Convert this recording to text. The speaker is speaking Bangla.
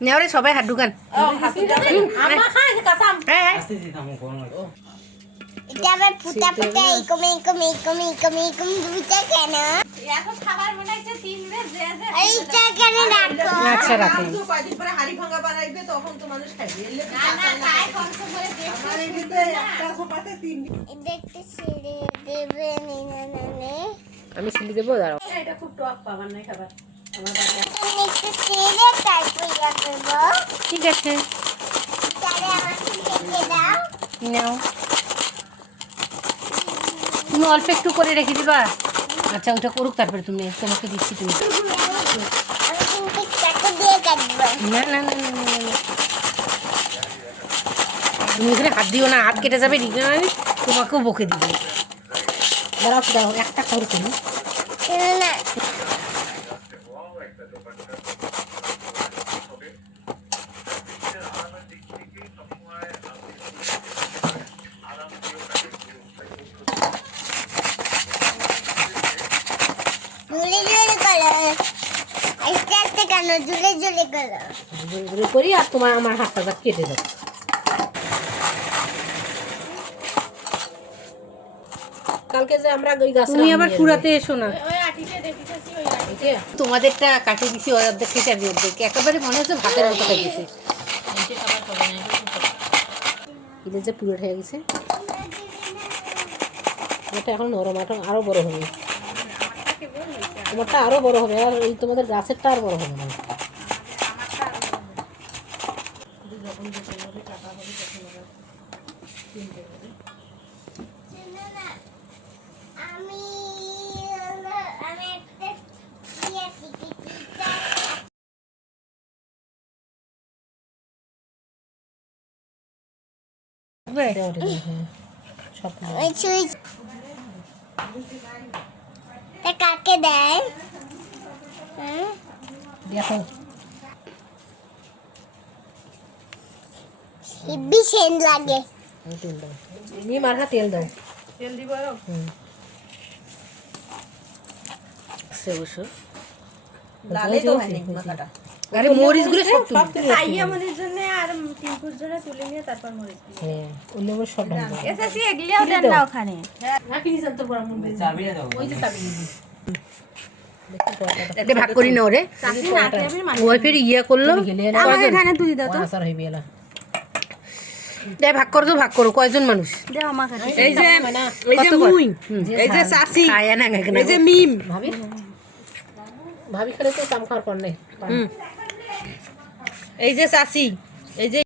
নেওয়ারে সবাই হাত ঢুকান। আচ্ছা রাখুন না না না না। না। আমি সিলি দেবো দাঁড়াও। এটা খুব টক পাবার নাই খাবার। আমার বাবা একটু ছেড়ে তারপর ইয়া করব ঠিক আছে। দাও। নাও। তুমি অল্প একটু করে রেখে দিবা? আচ্ছা ওটা করুক তারপরে তুমি। তোমাকে দিচ্ছি তুমি। আমি না না না। তুমি এখানে হাত দিও না হাত কেটে যাবে ঠিক না তোমাকেও বকে দিবে। দাঁড়াও দাঁড়াও একটা করো তুমি। না। কেন? করো। আর তোমার আমার হাতটা যা কেটে দাও। কালকে যে আমরা ওই গাছ তুমি আবার ফুরাতে এসো না। তোমাদেরটা কাটে দিছি অর্ধেক খেয়েছি আমি অর্ধেক একেবারে মনে হচ্ছে ভাতের মতো গেছে। এটা যে পুরো হয়ে গেছে। এটা এখন নরম এখন আরও বড় হবে। তোমারটা আরও বড় হবে আর এই তোমাদের গাছেরটা আর বড় হবে না শোনো না, আমি হলো আমি একটা টিকিটটা দাও রে, হ্যাঁ। সব তা কাকে দেয়? দেখো। হেভি সেন্ট লাগে। তেল দাও এমনি মার্কা তেল দাও। তেল দিব হুম। সে অবশ্য। লালে তো হয়নি মাথাটা। আরে মরিচগুলো সব তুলি তাই আমাদের জন্য আর টিম্পুর জন্য তুলে নিয়ে তারপর মরিচ হ্যাঁ অন্য করে সব ঢালবো এসেছি এগুলিও দেন না ওখানে। এটা ভাগ করি না ওরে ওই ফের ইয়া করল। আমার এখানে দাও তো। দে ভাগ করো তো ভাগ করো কয়জন মানুষ? দে আমার কাছে এই যে এই যে মুই এই যে না এই যে মিম। ভাবি? ভাবি খেলে তো কাম খাওয়ার পর নেই। এই যে চাষি এই যে